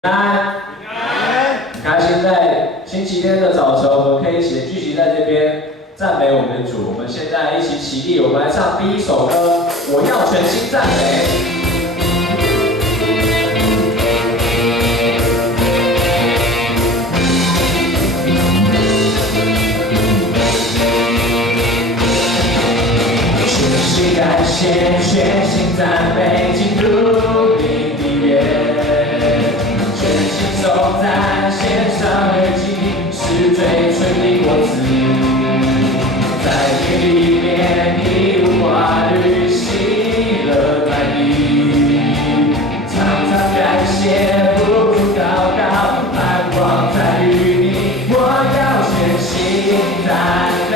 平安，开心在星期天的早晨，我们可以一起聚集在这边赞美我们的主。我们现在一起起立，我们来唱第一首歌，我要全心赞美。 感谢，全心赞美基督你的约，全心颂赞献上而祭，是最纯的果子，在你里面一无挂虑，喜乐满溢，常常感谢，不住祷告，盼望在于你，我要全心赞美，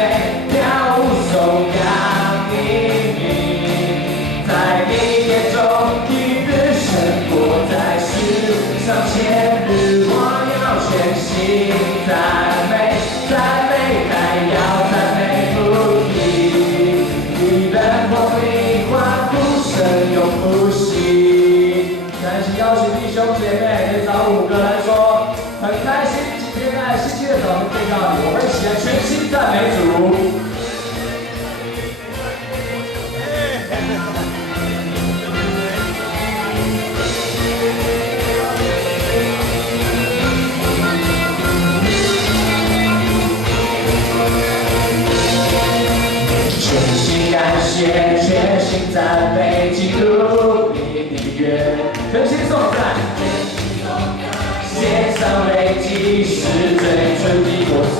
跳舞颂扬。 前日，我要全心赞美，赞美还要赞美不停，你的梦里欢呼声永不息。感谢邀请弟兄姐妹，可以找5个来说，很开心今天在星期的早晨见到你，我们一起来全心赞美主。 感谢，全心赞美基督你的约，全心颂赞，献上为祭，是最纯的果子，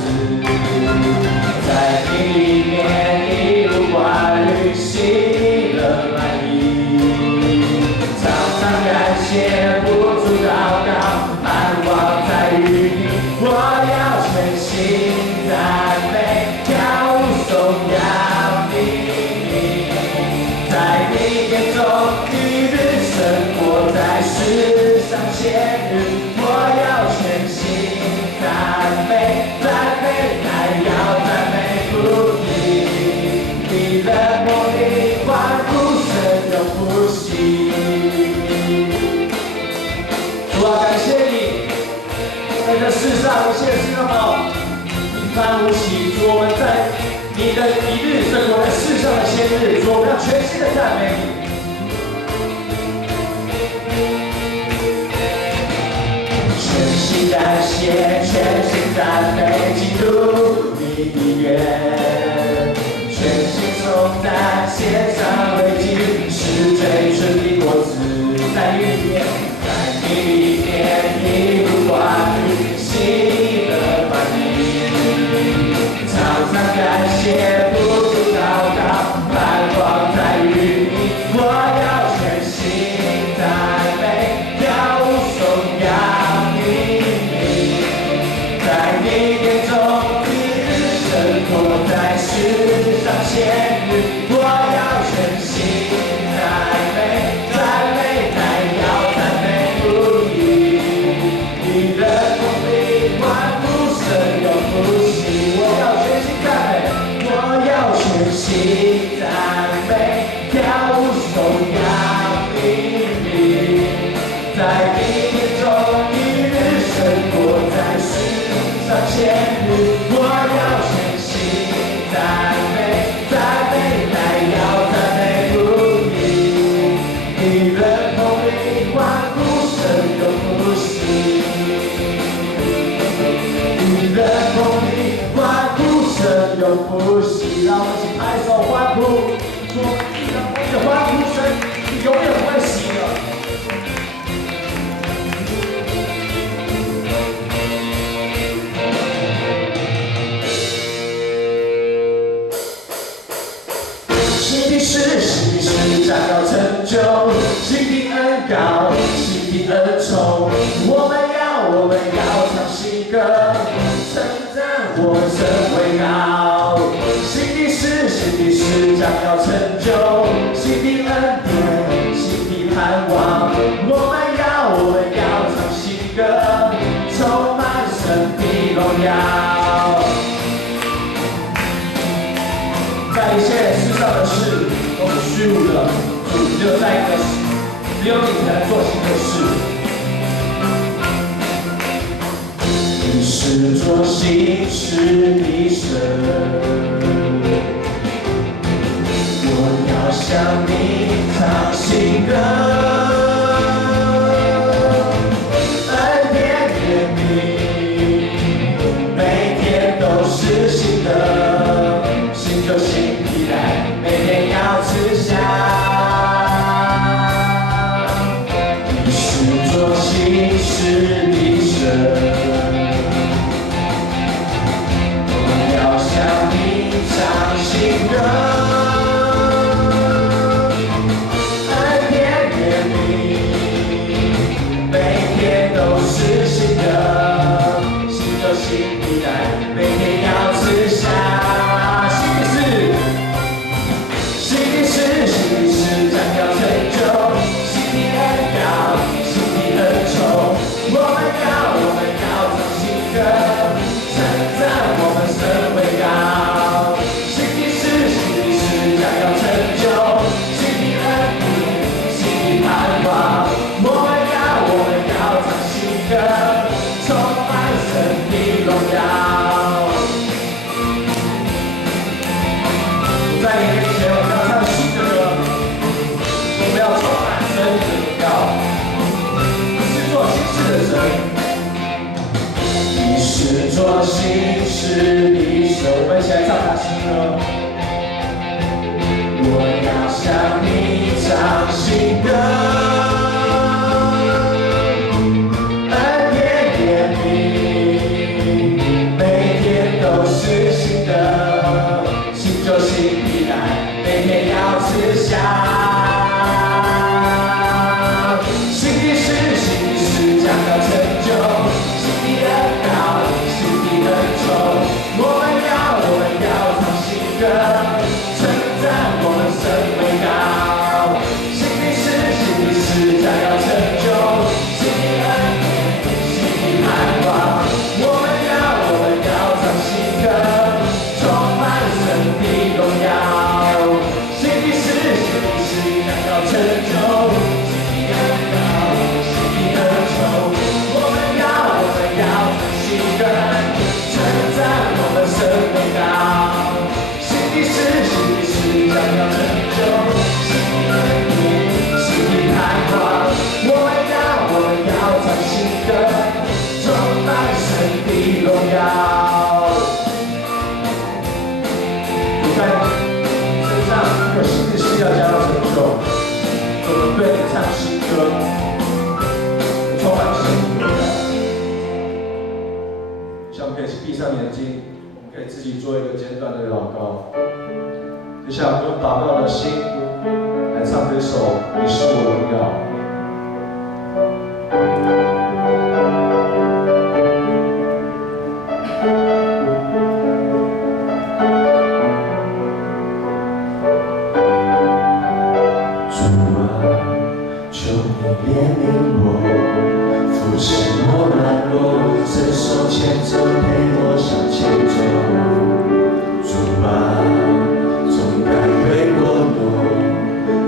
在你里面一无挂虑，喜乐满溢，常常感谢，不住祷告，盼望在于你，我要全心赞美，跳舞颂扬你。 在你眼中，你的生活在世上显日，我要全心赞美，赞美还要赞美不停，你的梦里欢呼声永不息。主啊，感谢你，在这世上一切是那么平凡无奇，主我们在。 你的一日胜过在世上的千日，主，我们要全心的赞美你。全心感谢，全心赞美基督你的约，全心颂赞献上为祭，是最纯的果子，在里面，在你里面一无挂虑，喜乐满溢。 常常感谢，不住祷告，盼望在于你，我要全心赞美，跳舞颂扬你名，在你眼中，你的生活在世上显日，我要全心赞美，赞美还要赞美不已，你的梦里欢呼声永不息，我要。 全心赞美，跳舞颂扬你名，在你眼中，一日胜过在世上千日，我要全心赞美，赞美还要赞美不已，你的梦里欢呼声永不息，你的梦里欢呼声永不息。 让我们一起拍手欢呼，说：“你的欢呼声是永远不会息的。”新的事将要成就，新的恩膏，新的恩宠，我们要唱新歌，称赞我真伟高。 新的事将要成就，新的恩典，新的盼望。我们要唱新歌，充满神的荣耀。在一切世上的事都是虚无的，主只有在一个，只有你才能做新的事。是做心事的神，我要向你唱新歌，恩典怜悯，每天都是新的，新就新的来，每天要吃下。你是做心事的神。新歌，恩典怜悯，每天都是新的，新就新的来，每天要吃下。新的事，新的事，新的事将要成就，新的恩膏，新的恩宠，我们要唱新歌，称赞我们神为高。将要成就，新的恩典，新的盼望。我们要唱新歌，充满神的荣耀。在你面前，我们要唱新的歌，我们要充满神的荣耀。是做新事的神，你是做新事的神。我们一起来唱他新歌。我要向你唱新歌，恩典怜悯，每天都是新的，新就新的来，每天要吃下。新的事，新的事将要成就，新的恩膏，新的恩宠，我们要唱新歌。我们神为高，新的事将要成就，新的恩典，新的盼望。我们要唱新歌，充满神的荣耀。新的事将要成就，新的恩膏，新的恩宠。我们要唱新歌，称赞我们神为高。新的事将要成就，新的恩典，新的盼望。我们要唱新歌，充满神的荣耀。你在身上有新的事要将要成就，我们对你唱新歌，充满神的荣耀。像我们可以闭上眼睛，我们可以自己做一个简短的祷告。就像我们用祷告的心来唱这首《你是我荣耀》。主啊，求你怜悯我，扶持我软弱，伸手牵着陪我向前走。主啊。总该对我多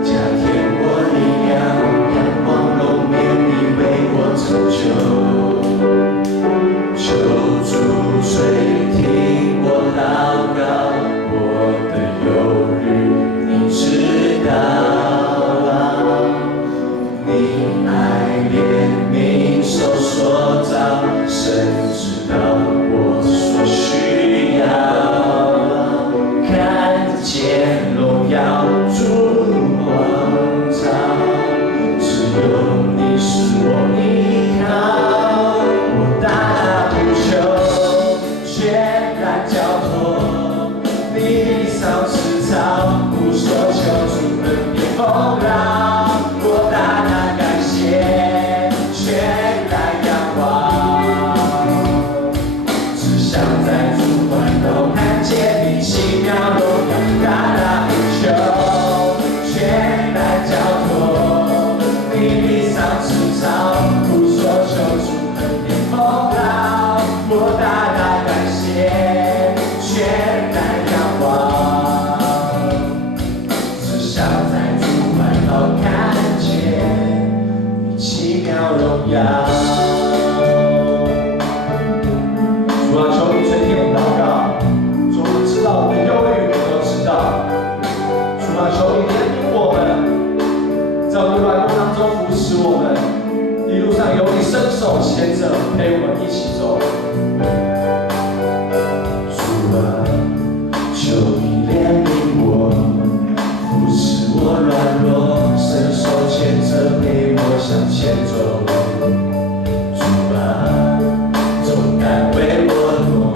加添我力量，手牵着，陪我们一起走。主啊，求你怜悯我，扶持我软弱，伸手牵着陪我向前走。主啊，重担为我挪，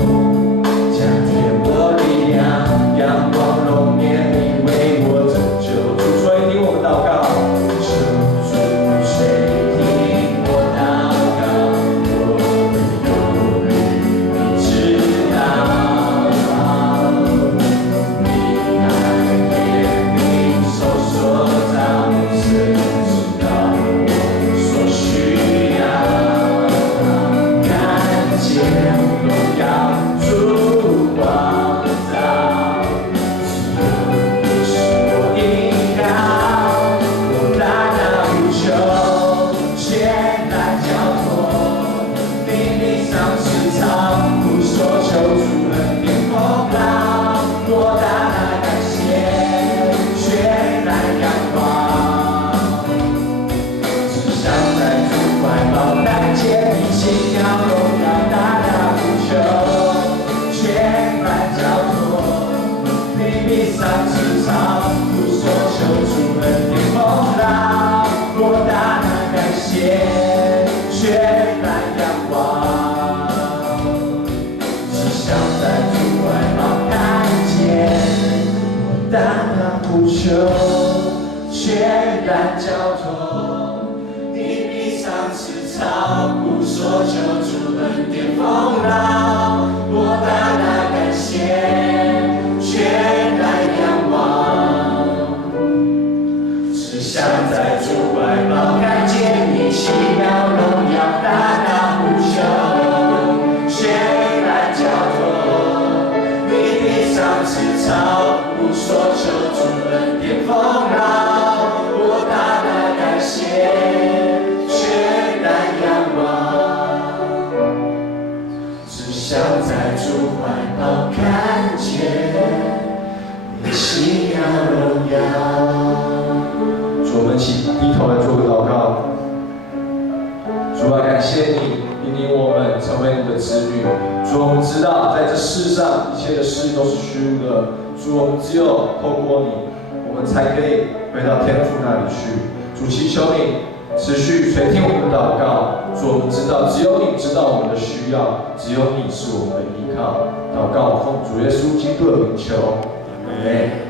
加添我力量，阳光容颜你为我拯救。主垂听我们祷告，求主垂听我祷告，我们有你，你知道，你爱怜悯受所造，神知道我所需要，看见荣耀主光照，只有你是我依靠，我大大不求，全然交托，命令上是超，不所求主恩典丰饶，我大大感谢，全然仰望，只想在主怀抱看见你奇妙荣耀，大大不求，全然交托，命令上是超，不所求主恩典丰饶，我大大感谢，全然仰望，只想在主怀抱看见，我大大不求，全然交托，你比上次超，不所求主恩典丰饶，我大大感谢，全然仰望，只想在主怀抱看见你奇妙荣耀，大大不求，全然交托，你比上次超，不所求主恩典丰饶，我大大感谢，全然仰望，只想在主怀抱看见你奇妙荣耀。主，我们一起低头来做个祷告。主啊，感谢你引领我们成为你的子女。主，我们知道在这世上一切的事都是虚无的。主，我们只有透过你，我们才可以回到天父那里去。主，祈求你持续垂听我们的祷告。主，我们知道只有你知道我们的需要，只有你是我们的依靠。祷告奉主耶稣基督的名求，阿门。